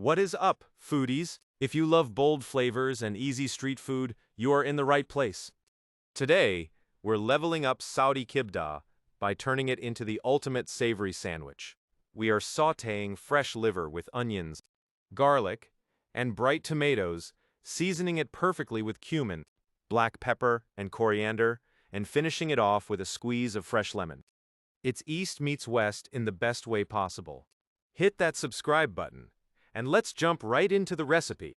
What is up, foodies? If you love bold flavors and easy street food, you are in the right place. Today, we're leveling up Saudi Kibdah by turning it into the ultimate savory sandwich. We are sautéing fresh liver with onions, garlic, and bright tomatoes, seasoning it perfectly with cumin, black pepper, and coriander, and finishing it off with a squeeze of fresh lemon. It's East meets West in the best way possible. Hit that subscribe button, and let's jump right into the recipe.